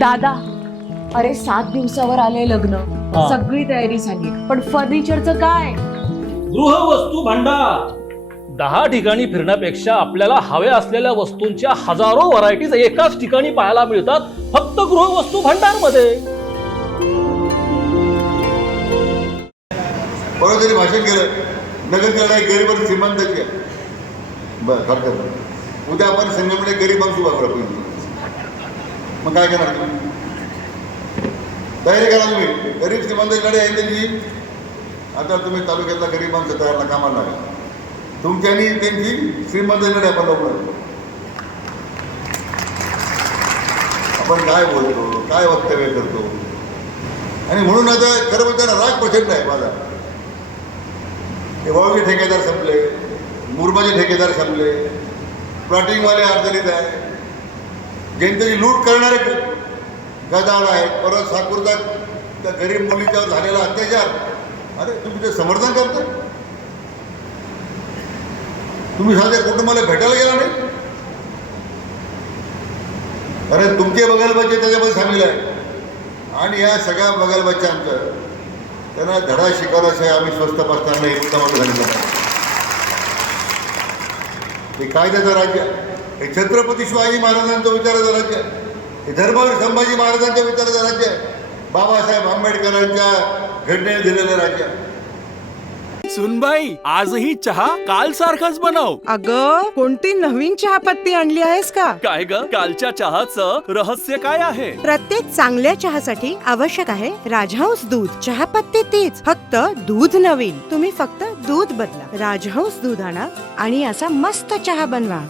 दादा अरे सात दिवसावर आले लग्न. हा. सगळी तयारी झाली. पण फर्निचरचं काय? गृहवस्तू भांडार. दहा ठिकाणी फिरण्यापेक्षा आपल्याला हव्या असलेल्या वस्तूंच्या हजारो व्हरायटीज एकाच ठिकाणी पाहायला मिळतात फक्त गृहवस्तू भांडारमध्ये बरोबर त्यांनी भाषण केलं. नगर करणार एक गरीब आणि श्रीमंताची आहे बरं हरकत नाही उद्या आपण संगमने गरीब माणूस उभा करा पहिली मग काय करणार? तुम्ही तयारी करा तुम्ही. गरीब श्रीमंतकडे आहे त्यांची. आता तुम्ही तालुक्यातला गरीब माणसं तयारला कामाला लागा तुमच्यानी त्यांची श्रीमंतकडे आपण लवकर आपण काय बोलतो काय वक्तव्य करतो? आणि म्हणून आता खरं राग प्रचंड आहे माझा. हे वाळूचे ठेकेदार संपले मुरमाचे ठेकेदार संपले प्लॉटिंगवाले अडचणीत आहे. जनतेची लूट करणारे गदाड आहेत परत साकूरचा त्या गरीब मुलीच्यावर झालेला अत्याचार. अरे तुम्ही ते समर्थन करता? तुम्ही साध्या कुटुंबाला भेटायला गेला नाही? अरे तुमचे बघायला पाहिजे त्याच्यामध्ये सामील आहे आणि या सगळ्या बघायला बच्चांचं त्यांना धडा शिकवल्याशिवाय आम्ही स्वस्त बसणार नाही उत्तम सांगितलं ते हे कायद्याचं राज्य आहे. हे छत्रपती शिवाजी महाराजांचं विचाराचं राज्य आहे. हे धर्मवीर संभाजी महाराजांच्या विचाराचं राज्य आहे बाबासाहेब आंबेडकरांच्या घटनेने दिलेलं राज्य. आहे सुनबाई आजही चहा काल सारखाच बनव. अग कोणती नवीन चहापत्ती आणली आहेस का? काय ग? कालच्या चहाचं रहस्य काय आहे? प्रत्येक चांगल्या चहासाठी आवश्यक आहे राजहंस दूध. चहापत्ती तीच फक्त दूध नवीन. तुम्ही फक्त दूध बदला. राजहंस दूध आणा आणि असा मस्त चहा बनवा.